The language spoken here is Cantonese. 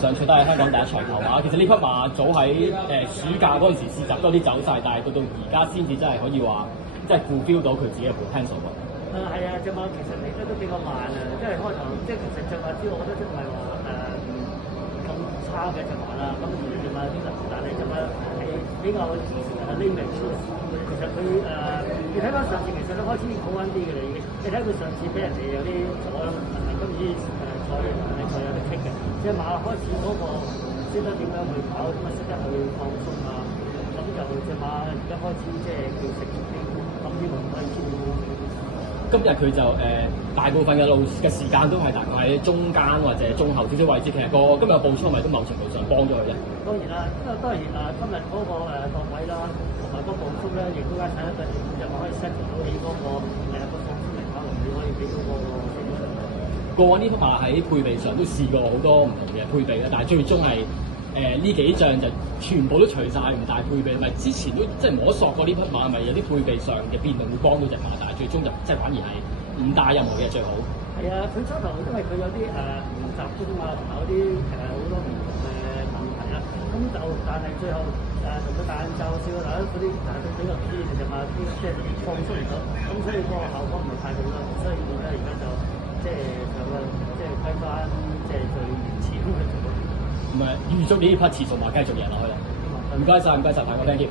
上次都係香港第一場頭馬，其實呢匹馬早喺暑假嗰陣時試習多啲走晒，但係到而家先至真係可以話，即係 fulfill 到佢自己嘅 potential。係啊，隻馬其實嚟得都比較慢啊，即係開頭即係其實隻馬之我覺得即係唔係話咁差嘅隻馬啦，咁隻馬啲能，但係隻馬係比較匿名啲。其實佢你睇翻上次其實都開始好翻啲嘅啦已經，你睇佢上次俾人哋有啲阻啦，今次賽有啲棘嘅，隻馬開始嗰個識得點樣去跑，咁啊識得去放鬆啊，咁就隻馬而家開始即係叫成熟啲，咁呢個可以知道。今日佢就大部分嘅路嘅時間都係大概喺中間或者中後少少位置，其實今日嘅步速係咪都某程度上幫咗佢咧？當然啦，當然今日嗰個檔位啦，同埋嗰個步速咧，亦都睇得到，又可以 set 到你嗰個放鬆嚟跑落去，可以俾到個成績。過往呢匹馬喺配備上都試過好多唔同嘅配備啦，但係最終係呢幾仗就全部都除晒唔帶配備，咪之前都即係摸索過呢匹馬，咪有啲配備上嘅變動會幫到隻馬，但係最終就即係反而係唔帶任何嘢最好。係啊，佢初頭因為佢有啲唔集中啊，同埋有啲好多唔同嘅問題啦，咁就但係最後同佢大眼罩試過嗰啲都比較偏嘅嘛，即係放鬆唔到，咁所以個效果唔係太好啦，所以而家就即係想即係歸翻即係最原始咁去做。唔係預祝呢匹持續馬繼續贏落去啦！唔該晒，唔該晒，大哥 thank you。